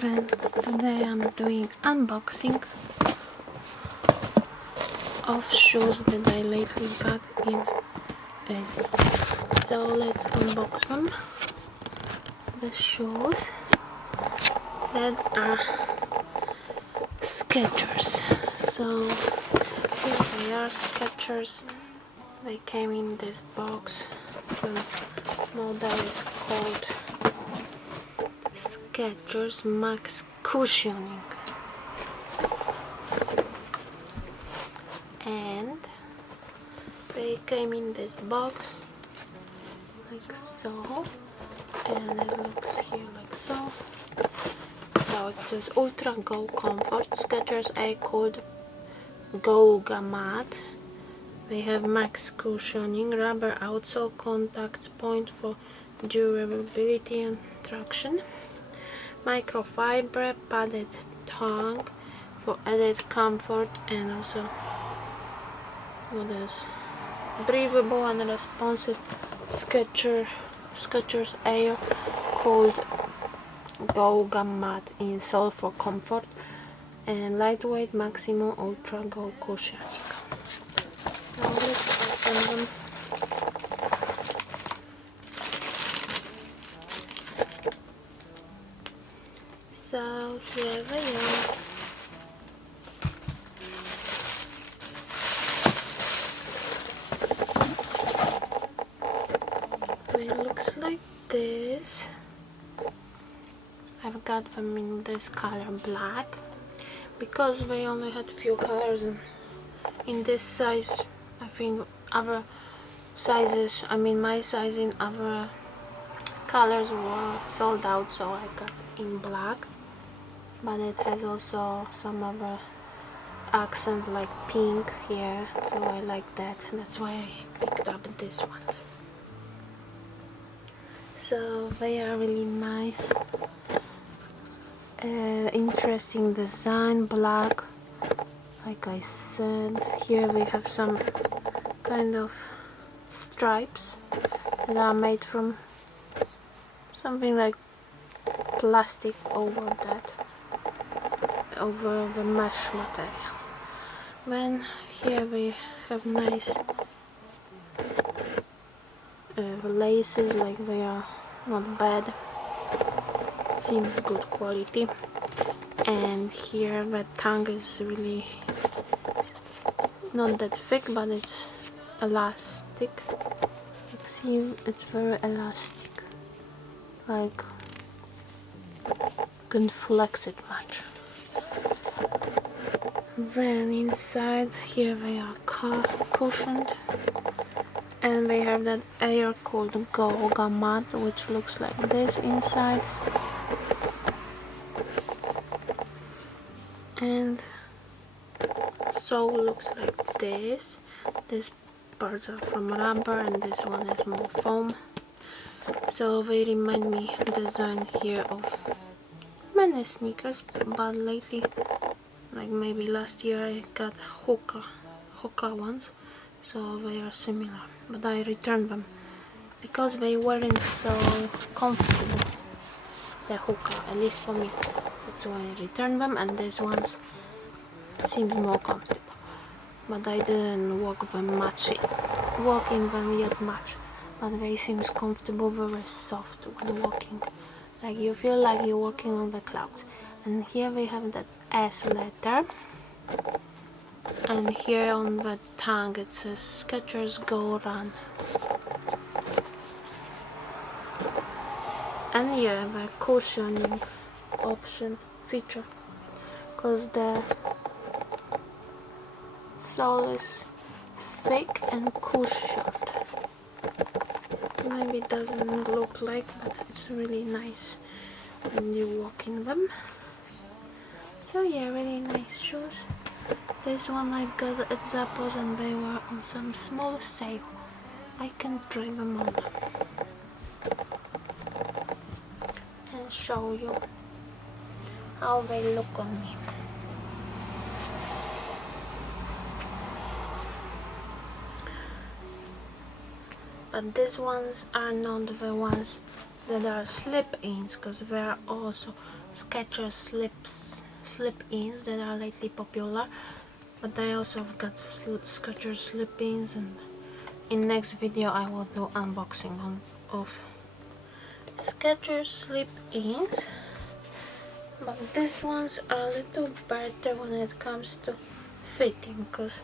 friends, today I'm doing unboxing of shoes that I lately got in Asia. So let's unbox them. The shoes that are Skechers. So here they are, Skechers. They came in this box. The model is called Skechers Max Cushioning, and they came in this box like so, and it looks here like so. So it says Ultra Go Comfort, Skechers A Code Goga Mat. They have max cushioning, rubber outsole contacts, point for durability and traction, microfiber padded tongue for added comfort, and also what else? Breathable and responsive Skechers Air Cold Goga Mat insole for comfort, and lightweight maximum Ultra Go cushioning. So let's open them. So here they are. It looks like this. I've got them in this color black because they only had few colors in this size. I think other sizes, my size in other colors were sold out, so I got in black, but it has also some other accents like pink here, so I like that. That's why I picked up these ones. So they are really nice, interesting design, black. Like I said, here we have some kind of stripes that are made from something like plastic over the mesh material. Then here we have nice laces, like they are not bad, seems good quality. And here the tongue is really not that thick, but it's elastic. It's very elastic, like you can flex it much. Then inside here they are cushioned, and they have that air called Goga Mat, which looks like this inside. And sole looks like this. These parts are from rubber and this one is more foam. So they remind me design here of many sneakers, but lately, like maybe last year, I got hoka ones, so they are similar, but I returned them because they weren't so comfortable, the hoka, at least for me. That's why I returned them, and these ones seemed more comfortable, but I didn't walk in them yet much, but they seems comfortable, very soft when walking, like you feel like you're walking on the clouds. And here we have that S letter, and here on the tongue it says Skechers Go Run. And yeah, the cushioning option feature, because the sole is thick and cushioned. Maybe it doesn't look like, but it's really nice when you walk in them. So yeah, really nice shoes. This one I got at Zappos and they were on some small sale. I can try them on and show you how they look on me. But these ones are not the ones that are slip-ins, because they are also Skechers slip-ins that are lately popular, but I also have got Skechers slip-ins, and in next video I will do unboxing of Skechers slip-ins. But these ones are a little better when it comes to fitting, because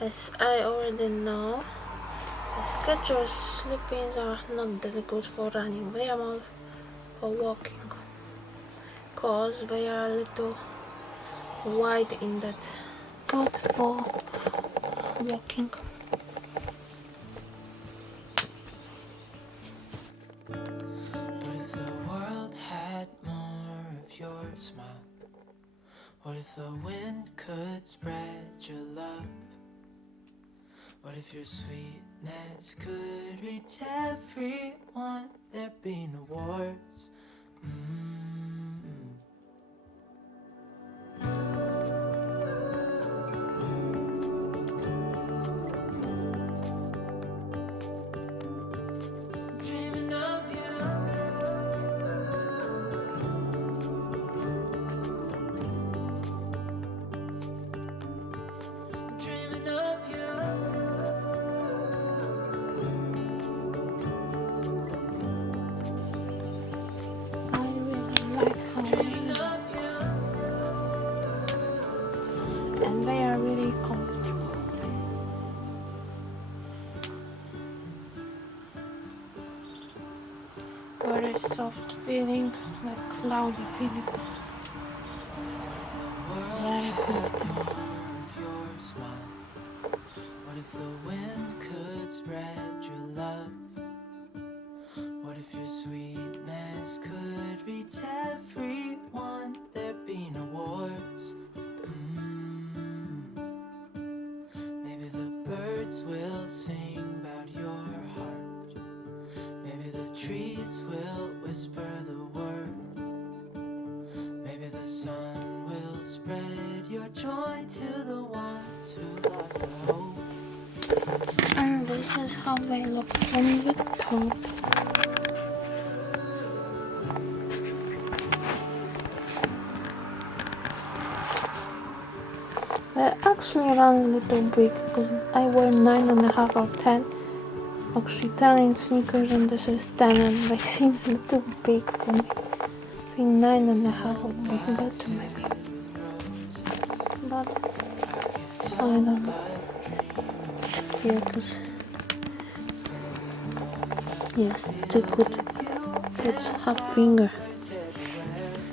as I already know, the Skechers slip-ins are not that good for running. They are more for walking, because they are a little wide in that. Good for walking. What if the world had more of your smile? What if the wind could spread your love? What if your sweetness could reach everyone? There'd be no wars. Dreaming of you. Dreaming of you. I really like how they look, and they are really comfortable. Very soft feeling, like cloudy feeling. Very comfortable. Your smile. What if the wind could spread your love? What if your sweetness could reach everyone? There'd be no wars. Maybe the birds will sing about your heart. Maybe the trees will whisper the word. Maybe the sun will spread your joy to the ones who lost their hope. And this is how they look from the top. They actually run a little big, because I wear 9.5 or 10. Actually 10 in sneakers, and this is 10, and they seem a little big for me. I think 9.5 would be better maybe. But I don't know. Yeah, because yes, they could put half finger,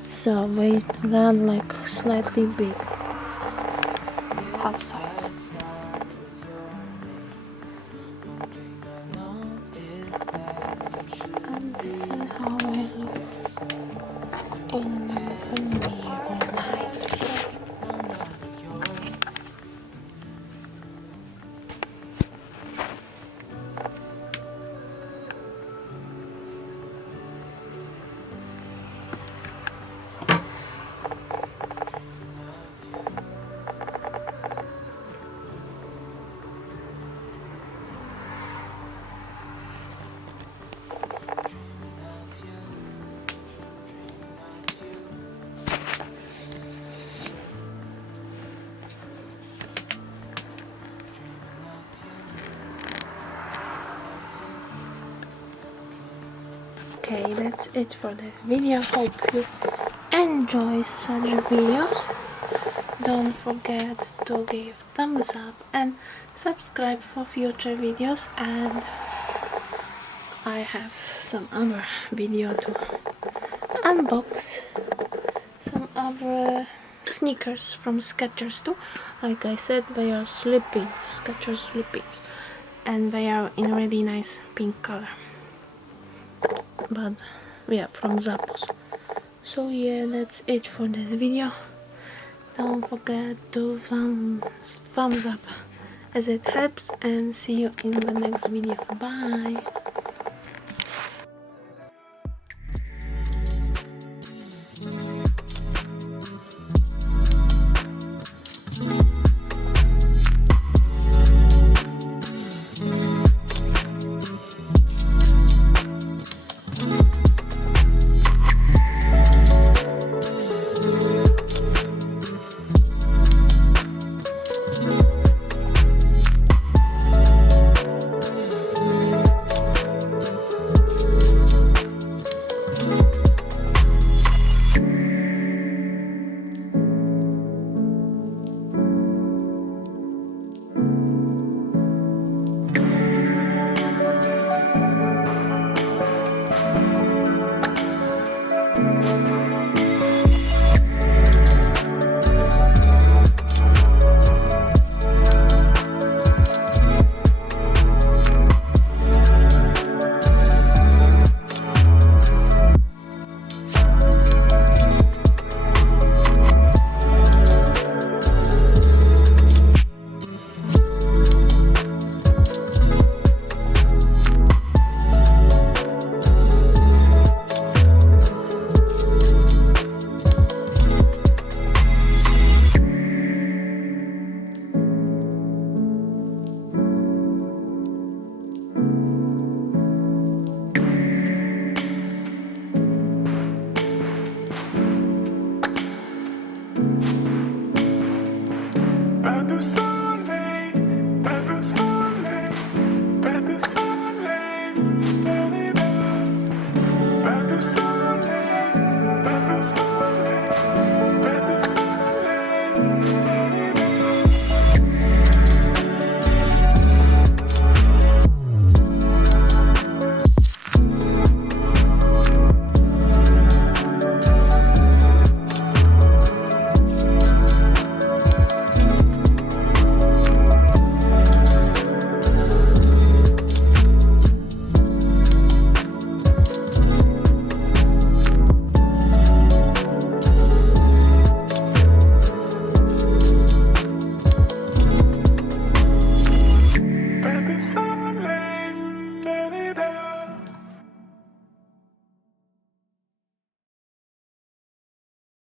so they run like slightly big, half size. And this is how I look in the mirror light. Okay, that's it for this video. Hope you enjoy such videos. Don't forget to give thumbs up and subscribe for future videos, and I have some other video to unbox, some other sneakers from Skechers too. Like I said, they are slip-ins, Skechers slip-ins, and they are in really nice pink color. But yeah, from Zappos. So yeah, that's it for this video. Don't forget to thumbs up, as it helps, and see you in the next video. Bye.